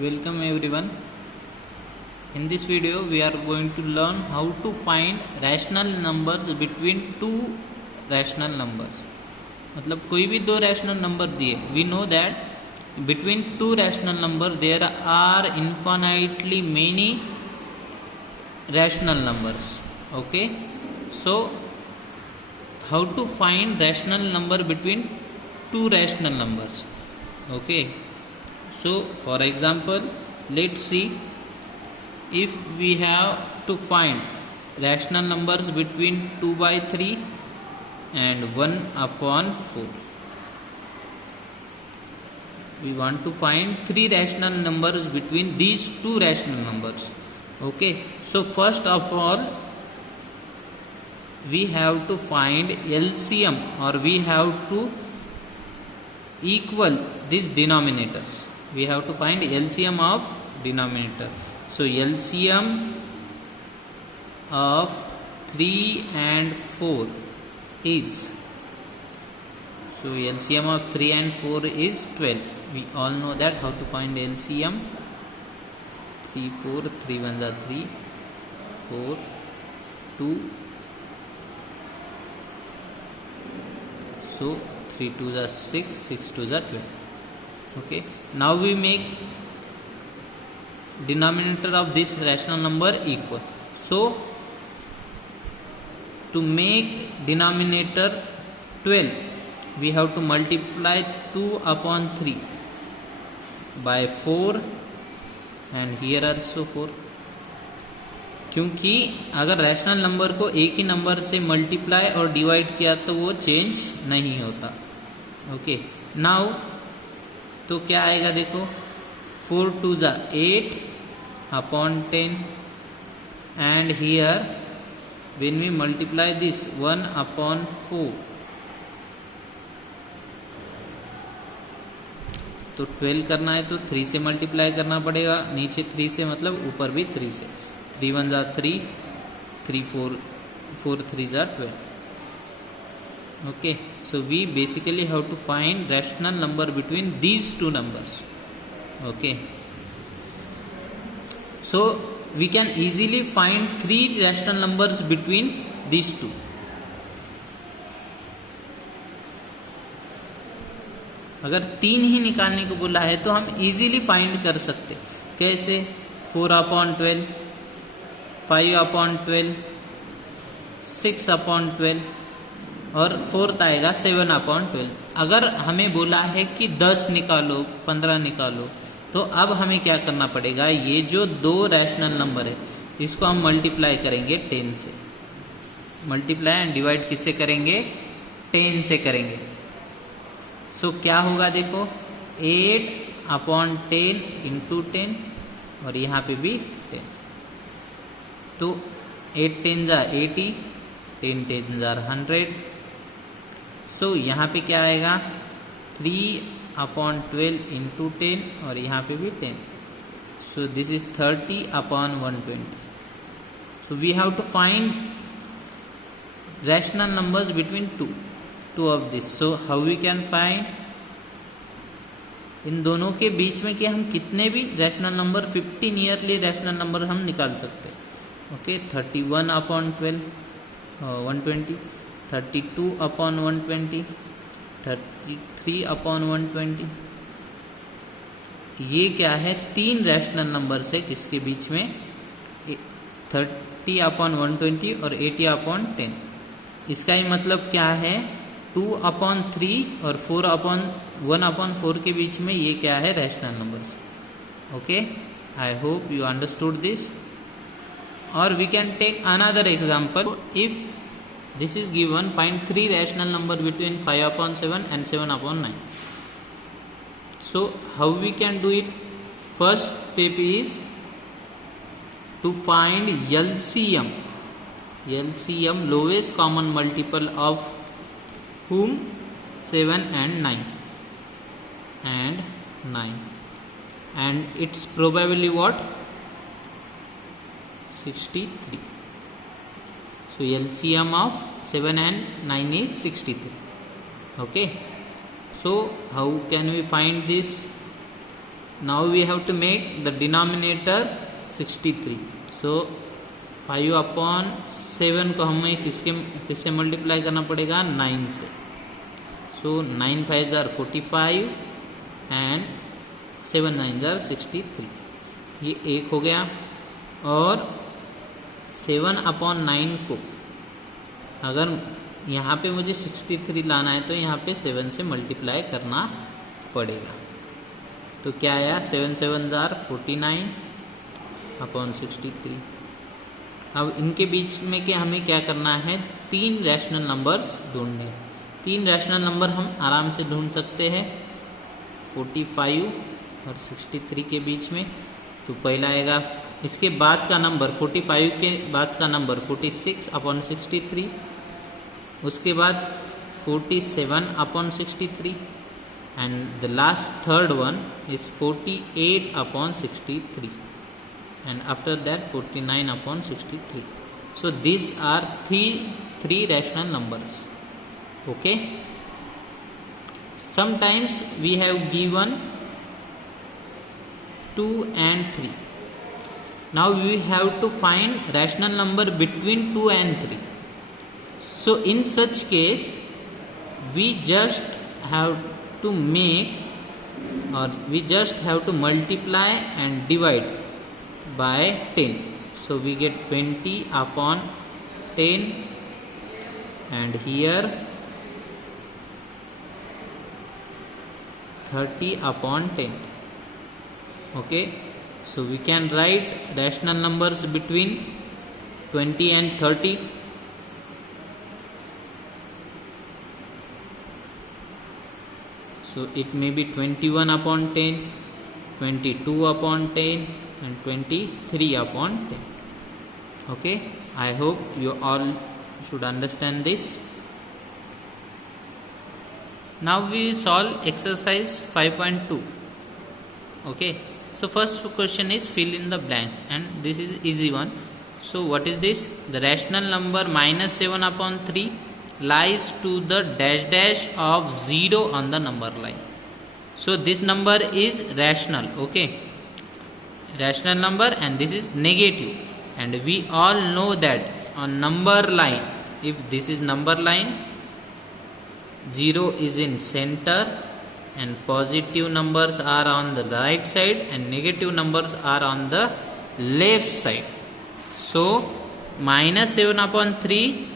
Welcome everyone. In this video we are going to learn how to find rational numbers between two rational numbers. मतलब कोई भी दो rational number दिए, we know that between two rational number there are infinitely many rational numbers. Okay, so how to find rational number between two rational numbers? Okay, so for example, let's see if we have to find rational numbers between 2 by 3 and 1 upon 4. We want to find three rational numbers between these two rational numbers. Okay, so first of all we have to find LCM, or we have to equal these denominators. We have to find LCM of denominator. So LCM of 3 and 4 is, so LCM of 3 and 4 is 12. We all know that how to find LCM. 3 4, 3 1 are 3, 4 2, so 3 2 are 6, 6 2 are 12. Okay, now we make denominator of this rational number equal. So to make denominator 12, we have to multiply 2 upon 3 by 4 and here also 4. क्योंकि अगर rational number को एक ही number से multiply और divide किया तो वो change नहीं होता. ओके, नाउ तो क्या आएगा देखो, 4 2 जा 8 upon 10 and here when we multiply this 1 upon 4, तो 12 करना है तो 3 से मल्टीप्लाई करना पड़ेगा, नीचे 3 से मतलब ऊपर भी 3 से. 3 1 जा 3, 3 4, 4 3 जा 12. Okay, so we basically have to find rational number between these two numbers. Okay, so we can easily find three rational numbers between these two. अगर तीन ही निकालने को बोला है तो हम इजीली फाइंड कर सकते. कैसे? 4 upon 12, 5 upon 12, 6 upon 12 और फोर्थ आएगा 7 upon 12. अगर हमें बोला है कि 10 निकालो, 15 निकालो, तो अब हमें क्या करना पड़ेगा, ये जो दो रैशनल नंबर है इसको हम मल्टीप्लाई करेंगे 10 से. मल्टीप्लाई एंड डिवाइड किससे करेंगे? 10 से करेंगे. सो क्या होगा देखो, 8 upon 10 इंटू 10 और यहाँ पे भी 10. तो 8 10 जा 80, 10 10 जा 100. सो यहाँ पे क्या आएगा, 3 upon 12 इंटू 10 और यहाँ पे भी 10. So this is 30 upon 120. So we have to find rational numbers between two of this. So how we can find, इन दोनों के बीच में कि हम कितने भी rational number 50 nearly rational number हम निकाल सकते हैं. Okay, 31 upon 12 120, 32 upon 120, 33 upon 120. ये क्या है, तीन रैशनल नंबर से किसके बीच में, 30 upon 120 और 80 upon 10. इसका ही मतलब क्या है, 2 upon 3 और 1 upon 4 के बीच में ये क्या है, rational numbers. Okay, I hope you understood this. और we can take another example. If this is given, find three rational number between 5 upon 7 and 7 upon 9. So how we can do it? First step is to find LCM. LCM, lowest common multiple of whom? 7 and 9 and 9, and it's probably what? 63. So LCM of 7 and 9 is 63. Okay, so how can we find this? now we have to make the denominator 63. So 5 upon 7 को हमें किससे multiply करना पड़ेगा? 9 से. So 9 5s are 45 and 7 9s are 63. ये एक हो गया. और 7 upon 9 को अगर यहाँ पे मुझे 63 लाना है तो यहाँ पे 7 से मल्टीप्लाई करना पड़ेगा. तो क्या आया? 7 7s are 49 अपॉन 63. अब इनके बीच में के हमें क्या करना है? 3 रैशनल नंबर्स ढूंढने. 3 रैशनल नंबर हम आराम से ढूंढ सकते हैं 45 और 63 के बीच में. तो पहला आएगा, इसके बाद का नंबर 45 के बाद का नंबर 46 अपॉन 63. उसके बाद 47 upon 63 and the last third one is 48 upon 63 and after that 49 upon 63. So these are three rational numbers. Okay, sometimes we have given 2 and 3. Now we have to find rational number between 2 and 3. So in such case we just have to make, or we just have to multiply and divide by 10. So we get 20 upon 10 and here 30 upon 10. Okay, so we can write rational numbers between 20 and 30. So it may be 21 upon 10, 22 upon 10 and 23 upon 10. Okay, I hope you all should understand this. Now we solve exercise 5.2. Okay, so first question is fill in the blanks and this is easy one. So what is this? The rational number minus 7 upon 3 lies to the dash dash of 0 on the number line. So this number is rational. Okay, rational number and this is negative, and we all know that on number line, if this is number line, 0 is in center and positive numbers are on the right side and negative numbers are on the left side. So minus 7 upon 3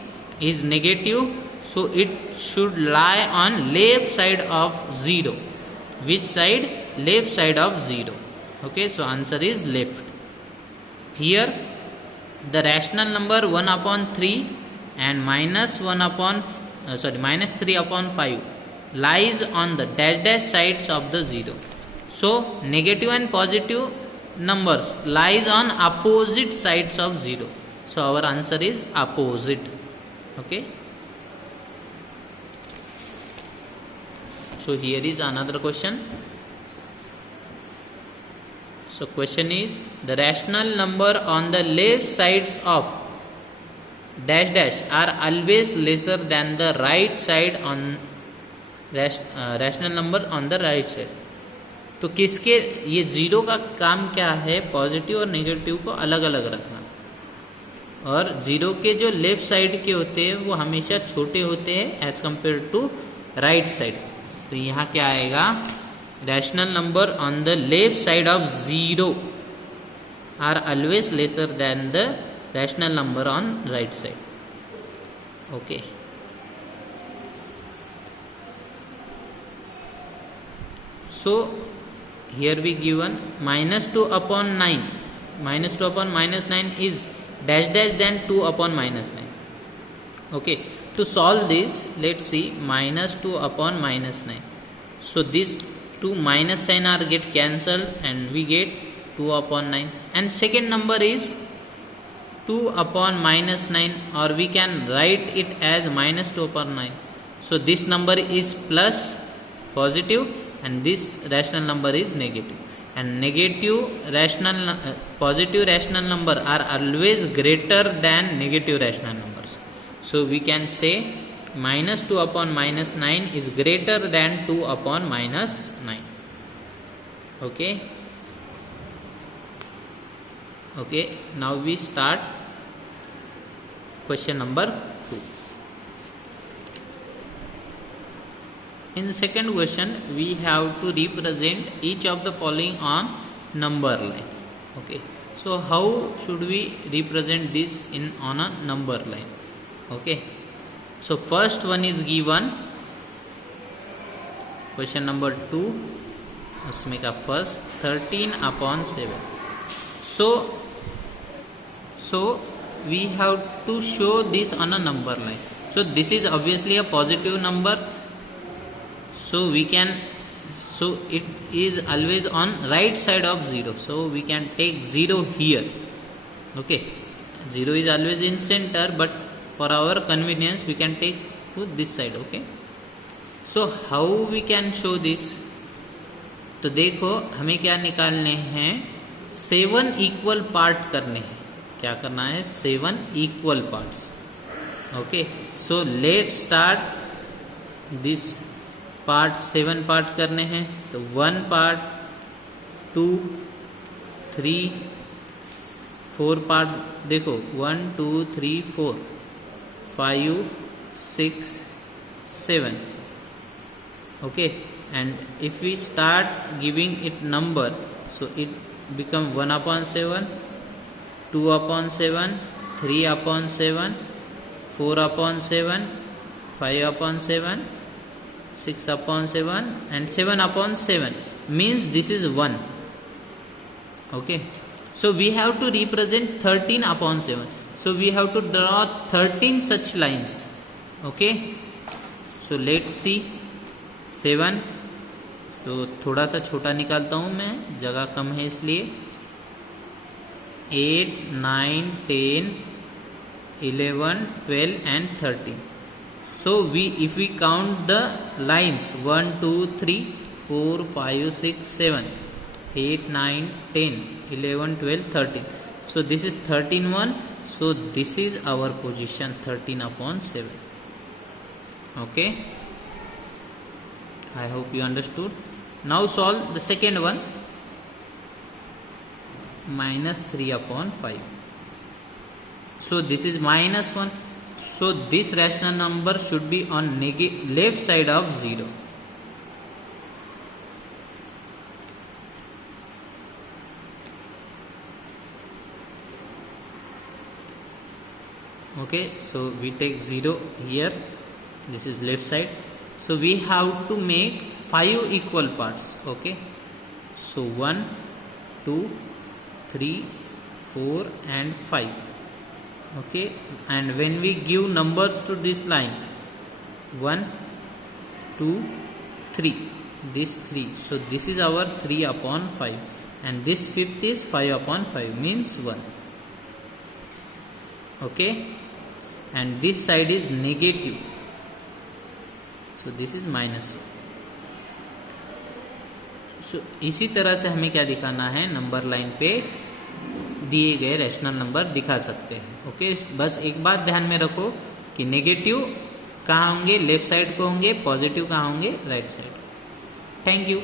is negative, so it should lie on left side of 0. Which side? Left side of 0. Okay, so answer is left. Here the rational number 1 upon 3 and minus 3 upon 5 lies on the dash dash sides of the 0. So negative and positive numbers lies on opposite sides of 0. So our answer is opposite. Okay, so here is another question. So question is, the rational number on the left sides of dash dash are always lesser than the right side on rational number on the right side. तो किसके, ये 0 का काम क्या है? Positive और negative को अलग अलग रखना, और 0 के जो लेफ्ट साइड के होते हैं वो हमेशा छोटे होते हैं as compare to right side. तो यहाँ क्या आएगा? Rational number on the left side of 0 are always lesser than the rational number on right side. Okay, so here we given minus 2 upon 9. Minus 2 upon minus 9 is dash dash then 2 upon minus 9. Okay, to solve this, let's see, minus 2 upon minus 9. So these two minus sign are get cancelled and we get 2 upon 9. And second number is 2 upon minus 9, or we can write it as minus 2 upon 9. So this number is plus positive and this rational number is negative. And negative rational positive rational number are always greater than negative rational numbers. So we can say minus 2 upon minus 9 is greater than 2 upon minus 9. Okay. Okay, now we start question number 2. In the second question, we have to represent each of the following on number line. Okay, so how should we represent this on a number line? Okay, so first one is given, question number 2, उसमें का first 13/7. So we have to show this on a number line. So this is obviously a positive number. So it is always on right side of 0. So we can take 0 here. Okay, 0 is always in center, but for our convenience we can take to this side. Okay, so how we can show this? तो देखो हमें क्या निकालने हैं, 7 equal part करने हैं. क्या करना है? 7 equal parts. Okay, so let's start this part. 7 part करने हैं, तो 1 पार्ट, 2, 3, 4 पार्ट. देखो 1 2 3 4 5 6 7. Okay, and if we start giving it number, so it become 1/7, 2/7, 3/7, 4/7, 5/7, 6/7 and 7/7, means this is 1. Okay, so we have to represent 13/7. So we have to draw 13 such lines. Okay, so let's see. 7, so थोड़ा सा छोटा निकालता हूं मैं, जगह कम है इसलिए. 8, 9, 10, 11, 12 and 13. So if we count the lines 1 2 3 4 5 6 7 8 9 10 11 12 13. So this is 13/1. So this is our position, 13/7. Okay, I hope you understood. Now solve the second one, -3/5. So this is -1. So this rational number should be on left side of 0. Okay, so we take 0 here. This is left side. So we have to make 5 equal parts. Okay, so 1 2 3 4 and 5. Okay, and when we give numbers to this line, 1 2 3, this 3, so this is our 3/5, and this fifth is 5/5, means 1. Okay, and this side is negative, so this is -1. So इसी तरह से हमें क्या दिखाना है, number line पे दिए गए रैशनल नंबर दिखा सकते हैं. ओके, बस एक बात ध्यान में रखो कि नेगेटिव कहाँ होंगे, लेफ्ट साइड को होंगे, पॉजिटिव कहाँ होंगे, राइट साइड. Thank you.